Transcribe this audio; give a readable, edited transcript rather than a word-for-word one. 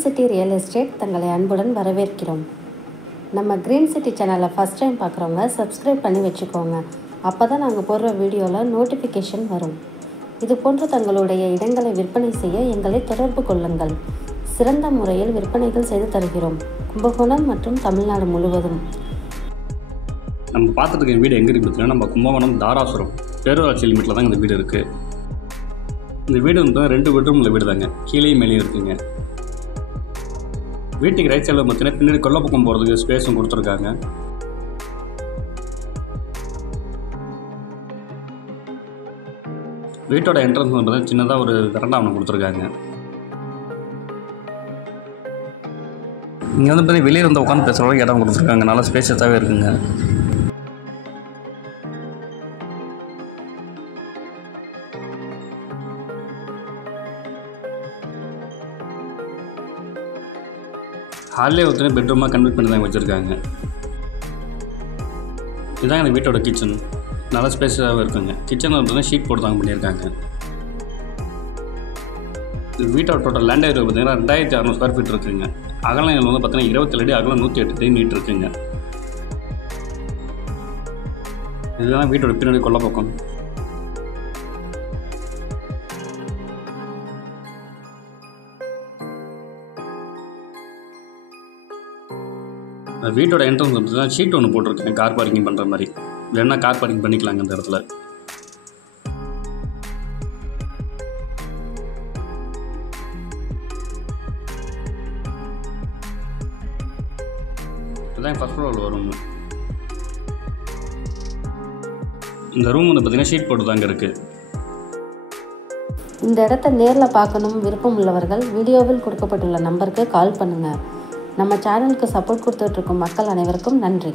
Green city real estate தங்களை அன்புடன் வரவேற்கிறோம். நம்ம கிரீன் சிட்டி சேனலை ஃபஸ்ட் டைம் பார்க்குறவங்க சப்ஸ்கிரைப் பண்ணி வச்சுக்கோங்க. அப்போ தான் நாங்கள் போடுற வீடியோவில் நோட்டிஃபிகேஷன் வரும். இது போன்ற தங்களுடைய இடங்களை விற்பனை செய்ய எங்களை தொடர்பு கொள்ளுங்கள். சிறந்த முறையில் விற்பனைகள் செய்து தருகிறோம். கும்பகோணம் மற்றும் தமிழ்நாடு முழுவதும். நம்ம பார்த்துட்டு இருக்க வீடு எங்கே இருக்குது பார்த்தீங்கன்னா, நம்ம கும்பகோணம் தாராசுரம் பேரூராட்சி லிமிட்டில் தான் இந்த வீடு இருக்குது. இந்த வீடு வந்து 2 பெட்ரூம் உள்ள வீடு தாங்க. கீழேயும் மேலேயும் இருக்குங்க. வீட்டுக்கு ரைட் சைடில் பார்த்தீங்கன்னா பின்னாடி கொல்லப்பக்கம் போகிறதுக்கு ஸ்பேஸும் கொடுத்துருக்காங்க. வீட்டோட என்ட்ரன்ஸ் வந்து சின்னதாக ஒரு வெரண்டா ஒன்று கொடுத்துருக்காங்க. இங்கே வந்து பார்த்தீங்கன்னா வெளியே வந்து உட்காந்து பேசுகிறவங்க இடம் கொடுத்துருக்காங்க. நல்லா ஸ்பேஷியஸாகவே இருக்குங்க. ஹாலிலே ஒருத்தர் பெட்ரூமாக கன்வெர்ட் பண்ணி தான் வச்சுருக்காங்க. இதுதான் இந்த வீட்டோட கிச்சன். நல்லா ஸ்பேஸாகவே இருக்குங்க. கிச்சனில் வந்து ஷீட் போட்டு தாங்க பண்ணியிருக்காங்க. இந்த வீட்டோட டோட்டல் லேண்ட் ஏரியா பார்த்தீங்கன்னா 2600 ஸ்கொயர் ஃபீட் இருக்குங்க. அகலம் வந்து பார்த்தீங்கன்னா 27 அடி, அகலம் 108 அடி நீட் இருக்குங்க. இதுதான் வீட்டோட பின்னாடி கொல்லப்பக்கம். வீட்டோட என்ட்ரன்ஸ் பார்த்தீங்கன்னா ஷீட் ஒன்று போட்டிருக்கேன், கார் பார்க்கிங் பண்ணுற மாதிரி. வேணா கார் பார்க்கிங் பண்ணிக்கலாங்க இந்த இடத்துல. இதுதான் ஃபர்ஸ்ட் ஃப்ளோரில் வரும். இந்த ரூம் வந்து பார்த்தீங்கன்னா ஷீட் போட்டு தாங்க இருக்குது. இந்த இடத்த நேரில் பார்க்கணும் விருப்பம் உள்ளவர்கள் வீடியோவில் கொடுக்கப்பட்டுள்ள நம்பருக்கு கால் பண்ணுங்கள். நம்ம சேனலுக்கு சப்போர்ட் கொடுத்துட்ருக்கும் மக்கள் அனைவருக்கும் நன்றி.